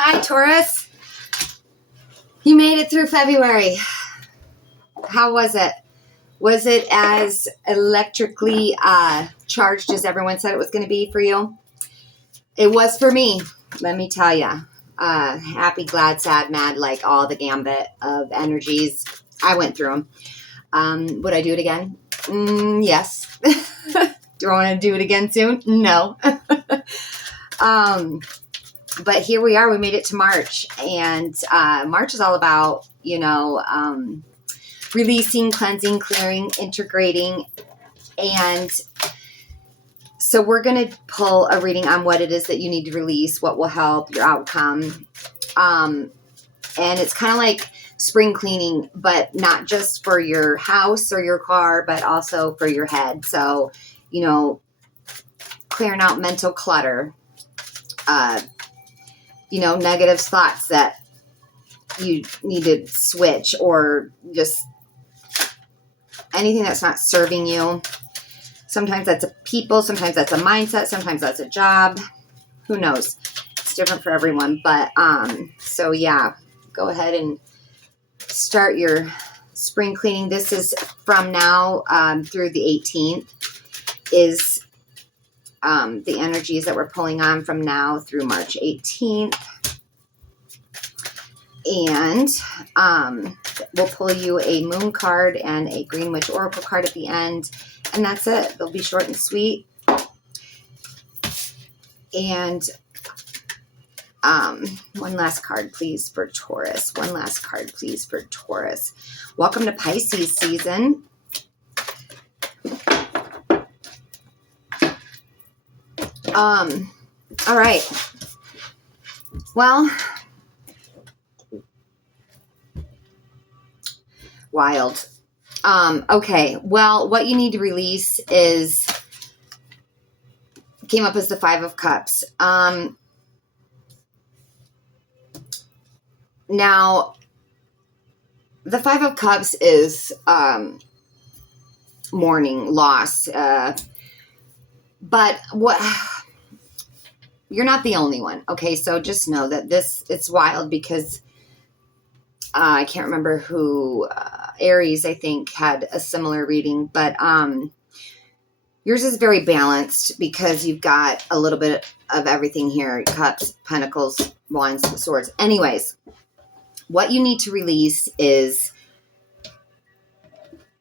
Hi, Taurus. You made it through February. How was it? Was it as electrically charged as everyone said it was going to be for you? It was for me, let me tell you. Happy, glad, sad, mad, like all the gambit of energies. I went through them. Would I do it again? Yes. Do I want to do it again soon? No. But here we are. We made it to March, and March is all about, releasing, cleansing, clearing, integrating. And so we're going to pull a reading on what it is that you need to release, what will help your outcome. And it's kind of like spring cleaning, but not just for your house or your car, but also for your head. So, clearing out mental clutter, negative thoughts that you need to switch, or just anything that's not serving you. Sometimes that's a people, sometimes that's a mindset, sometimes that's a job. Who knows? It's different for everyone. But so yeah, go ahead and start your spring cleaning. This is from now through the 18th is the energies that we're pulling on from now through March 18th. And we'll pull you a moon card and a green witch oracle card at the end. And that's it. They'll be short and sweet. And one last card, please, for Taurus. One last card, please, for Taurus. Welcome to Pisces season. All right. Well, wild. Okay. Well, what you need to release came up as the 5 of Cups. Now, the 5 of Cups is mourning, loss. But you're not the only one. Okay, so just know that it's wild because I can't remember who, Aries, I think, had a similar reading, but yours is very balanced because you've got a little bit of everything here. Cups, Pentacles, Wands, Swords. Anyways, what you need to release is,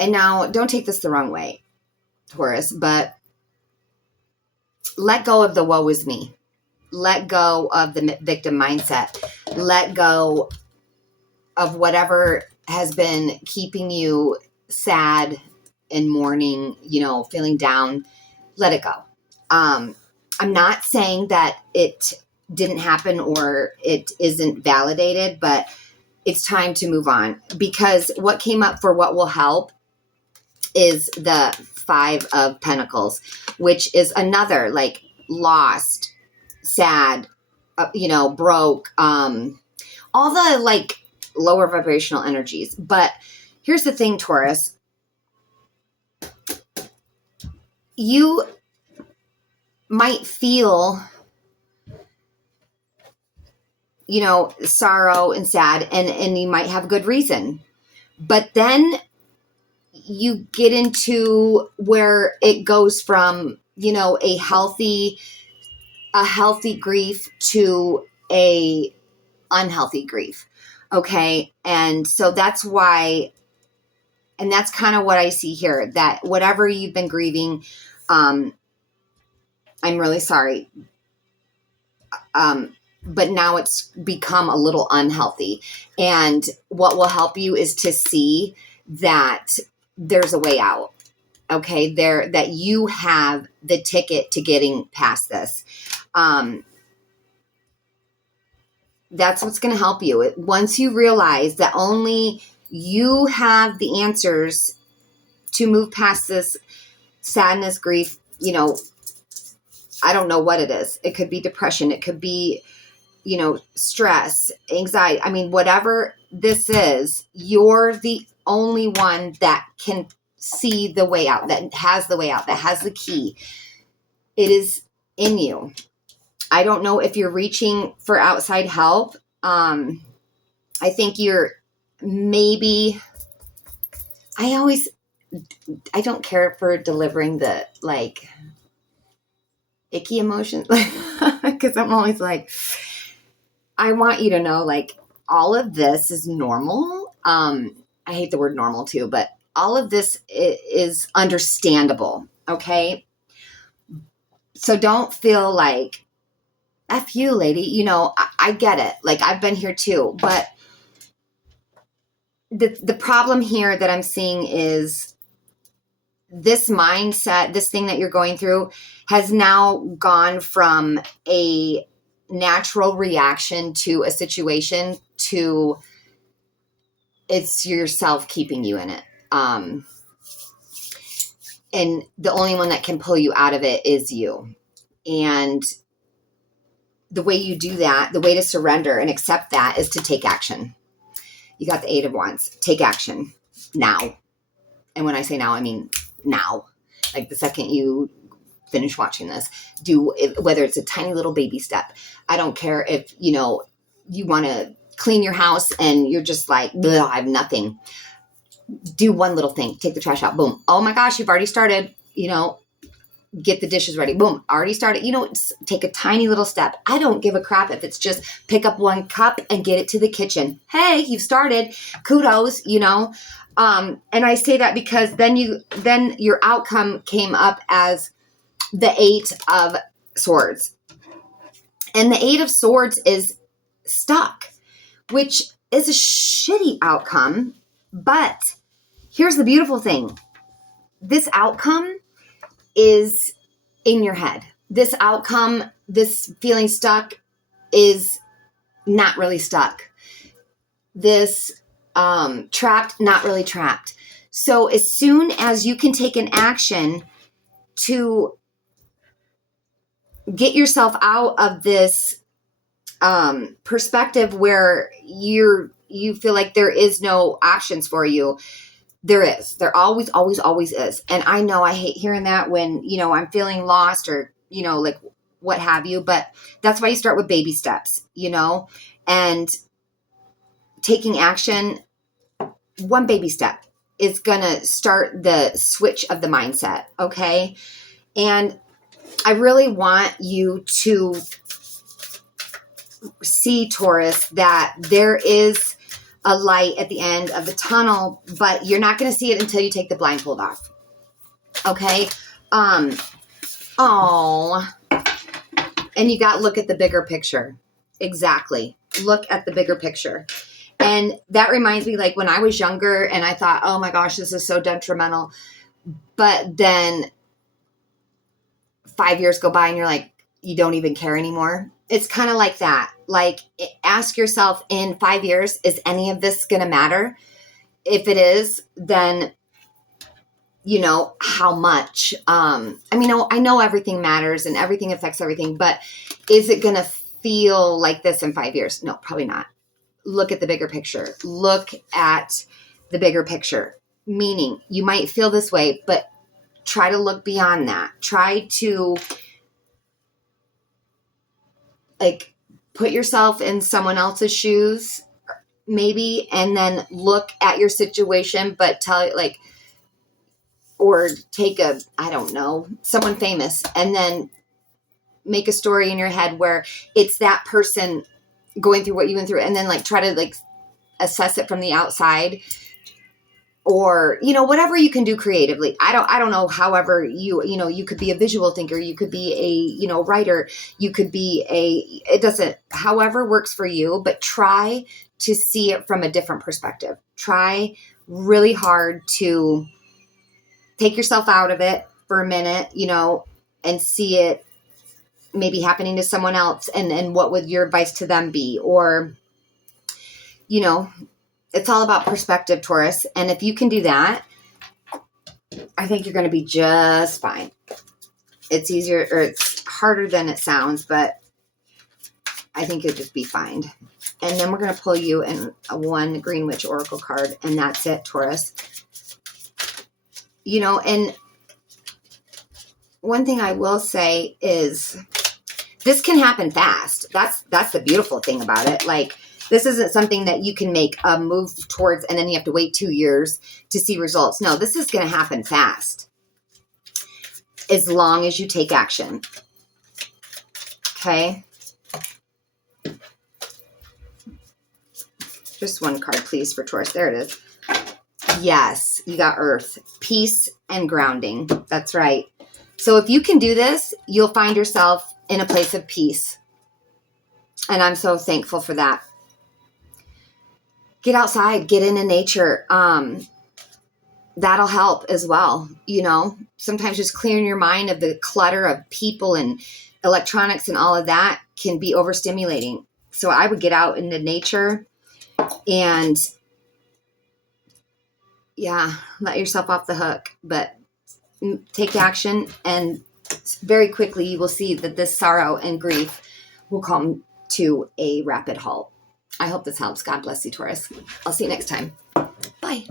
and now don't take this the wrong way, Taurus, but let go of the woe is me. Let go of the victim mindset. Let go of whatever has been keeping you sad and mourning, feeling down. Let it go. I'm not saying that it didn't happen or it isn't validated, but it's time to move on, because what came up for what will help is the 5 of Pentacles, which is another like lost, sad, broke, all the like lower vibrational energies. But here's the thing, Taurus, you might feel, sorrow and sad, and you might have good reason, but then you get into where it goes from, a healthy grief to a unhealthy grief. Okay. And so that's why, and that's kind of what I see here, that whatever you've been grieving, I'm really sorry. But now it's become a little unhealthy. And what will help you is to see that there's a way out. Okay. That you have the ticket to getting past this. That's what's going to help you. Once you realize that only you have the answers to move past this sadness, grief, I don't know what it is. It could be depression. It could be, stress, anxiety. I mean, whatever this is, you're the only one that can see the way out, that has the way out, that has the key. It is in you. I don't know if you're reaching for outside help. I think you're maybe, I don't care for delivering the like icky emotions because I'm always like, I want you to know like all of this is normal. I hate the word normal too, but all of this is understandable. Okay. So don't feel like, F you, lady. You know, I get it. Like I've been here too, but the problem here that I'm seeing is this mindset, this thing that you're going through has now gone from a natural reaction to a situation to it's yourself keeping you in it. And the only one that can pull you out of it is you. And the way you do that, the way to surrender and accept that is to take action. You got the 8 of Wands. Take action now. And when I say now, I mean now. Like the second you finish watching this, whether it's a tiny little baby step. I don't care if, you know, you want to clean your house and you're just like, I have nothing. Do one little thing. Take the trash out. Boom. Oh my gosh, you've already started. You know, get the dishes ready. Boom. Already started. You know, take a tiny little step. I don't give a crap if it's just pick up 1 cup and get it to the kitchen. Hey, you've started. Kudos, you know. And I say that because then your outcome came up as the 8 of Swords. And the 8 of Swords is stuck, which is a shitty outcome. But here's the beautiful thing. This outcome is in your head. This outcome, this feeling stuck is not really stuck. This trapped, not really trapped. So as soon as you can take an action to get yourself out of this perspective where you feel like there is no options for you, there is. There always, always, always is. And I know I hate hearing that when, you know, I'm feeling lost or, you know, like what have you, but that's why you start with baby steps, you know, and taking action. One baby step is going to start the switch of the mindset. Okay. And I really want you to see, Taurus, that there is a light at the end of the tunnel, but you're not going to see it until you take the blindfold off. Okay. And you got to look at the bigger picture. Exactly. Look at the bigger picture. And that reminds me, like when I was younger and I thought, oh my gosh, this is so detrimental. But then 5 years go by and you're like, you don't even care anymore. It's kind of like that. Like ask yourself in 5 years, is any of this going to matter? If it is, then you know how much. I mean, I know everything matters and everything affects everything, but is it going to feel like this in 5 years? No, probably not. Look at the bigger picture. Look at the bigger picture. Meaning you might feel this way, but try to look beyond that. Try to like put yourself in someone else's shoes maybe, and then look at your situation, but tell like, or take I don't know, someone famous and then make a story in your head where it's that person going through what you went through and then like try to like assess it from the outside or, you know, whatever you can do creatively. I don't know. However, you could be a visual thinker. You could be a, writer. You could be it doesn't, however works for you, but try to see it from a different perspective. Try really hard to take yourself out of it for a minute, and see it maybe happening to someone else. And what would your advice to them be? Or, it's all about perspective, Taurus. And if you can do that, I think you're going to be just fine. It's easier, or it's harder than it sounds, but I think you'll just be fine. And then we're going to pull you in one Green Witch Oracle card, and that's it, Taurus. And one thing I will say is This can happen fast. That's the beautiful thing about it. Like, this isn't something that you can make a move towards and then you have to wait 2 years to see results. No, this is going to happen fast as long as you take action. Okay. Just one card, please, for Taurus. There it is. Yes, you got Earth, peace and grounding. That's right. So if you can do this, you'll find yourself in a place of peace. And I'm so thankful for that. Get outside, get into nature. That'll help as well. You know, sometimes just clearing your mind of the clutter of people and electronics and all of that can be overstimulating. So I would get out into nature and yeah, let yourself off the hook, but take action, and very quickly you will see that this sorrow and grief will come to a rapid halt. I hope this helps. God bless you, Taurus. I'll see you next time. Bye.